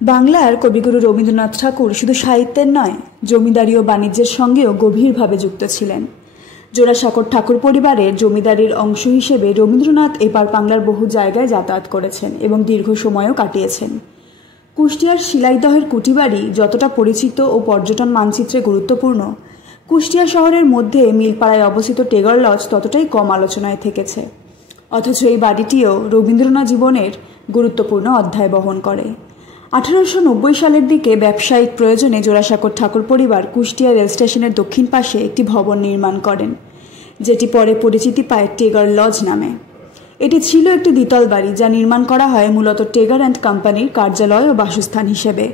বাংলার কবিগুরু রবীন্দ্রনাথ ঠাকুর শুধু সাহিত্যের নয়, জমিদারি ও বাণিজ্যের সঙ্গেও গভীরভাবে যুক্ত ছিলেন। জোড়াসাঁকোর ঠাকুর পরিবারের জমিদারির অংশ হিসেবে রবীন্দ্রনাথ এপার বাংলার বহু জায়গায় যাতায়াত করেছেন এবং দীর্ঘ সময়ও কাটিয়েছেন। কুষ্টিয়ার শিলাইদহের কুটিবাড়ি যতটা পরিচিত ও পর্যটন মানচিত্রে গুরুত্বপূর্ণ, কুষ্টিয়া শহরের মধ্যে মিলপাড়ায় অবস্থিত টেগর লজ ততটাই কম আলোচনায় থেকেছে। অথচ এই বাড়িটিও রবীন্দ্রনাথ জীবনের গুরুত্বপূর্ণ অধ্যায় বহন করে। 1890 সালের দিকে ব্যবসায়িক প্রয়োজনে জোড়াসাঁকোর ঠাকুর পরিবার কুষ্টিয়া রেল স্টেশনের দক্ষিণ পাশে একটি ভবন নির্মাণ করেন, যেটি পরে পরিচিতি পায় টেগর লজ নামে। এটি ছিল একটি দ্বিতল বাড়ি, যা নির্মাণ করা হয় মূলত টেগর অ্যান্ড কোম্পানির কার্যালয় ও বাসস্থান হিসেবে।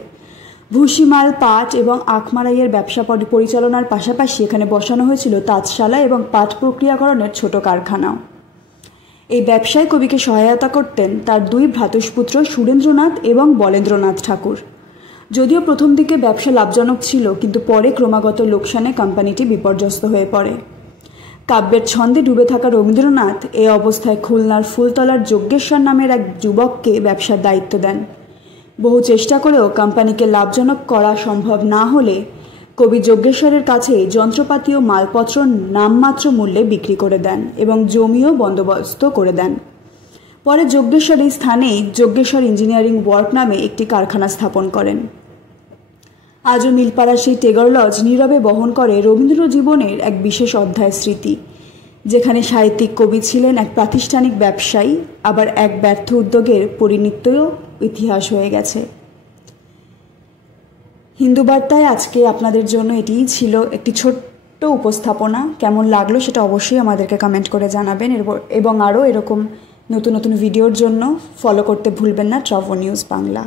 ভুসিমাল, পাট এবং আখমারাইয়ের ব্যবসা পরিচালনার পাশাপাশি এখানে বসানো হয়েছিল তাঁতশালা এবং পাট প্রক্রিয়াকরণের ছোট কারখানাও। এই ব্যবসায় কবিকে সহায়তা করতেন তার দুই ভ্রাতুষ্পুত্র সুরেন্দ্রনাথ এবং বলেন্দ্রনাথ ঠাকুর। যদিও প্রথম দিকে ব্যবসা লাভজনক ছিল, কিন্তু পরে ক্রমাগত লোকসানে কোম্পানিটি বিপর্যস্ত হয়ে পড়ে। কাব্যের ছন্দে ডুবে থাকা রবীন্দ্রনাথ এই অবস্থায় খুলনার ফুলতলার যজ্ঞেশ্বর নামের এক যুবককে ব্যবসার দায়িত্ব দেন। বহু চেষ্টা করেও কোম্পানিকে লাভজনক করা সম্ভব না হলে কবি যজ্ঞেশ্বরের কাছে যন্ত্রপাতি ও মালপত্র নামমাত্র মূল্যে বিক্রি করে দেন এবং জমিও বন্দোবস্ত করে দেন। পরে যজ্ঞেশ্বর এই স্থানেই যজ্ঞেশ্বর ইঞ্জিনিয়ারিং ওয়ার্ক নামে একটি কারখানা স্থাপন করেন। আজও মিলপাড়ার সেই টেগর লজ নীরবে বহন করে রবীন্দ্র জীবনের এক বিশেষ অধ্যায় স্মৃতি, যেখানে সাহিত্যিক কবি ছিলেন এক প্রাতিষ্ঠানিক ব্যবসায়ী, আবার এক ব্যর্থ উদ্যোগের পরিণতিও ইতিহাস হয়ে গেছে। হিন্দু বার্তায় আজকে আপনাদের জন্য এটিই ছিল একটি ছোট্ট উপস্থাপনা। কেমন লাগলো সেটা অবশ্যই আমাদেরকে কমেন্ট করে জানাবেন, এবং আরও এরকম নতুন নতুন ভিডিওর জন্য ফলো করতে ভুলবেন না ট্রাভো নিউজ বাংলা।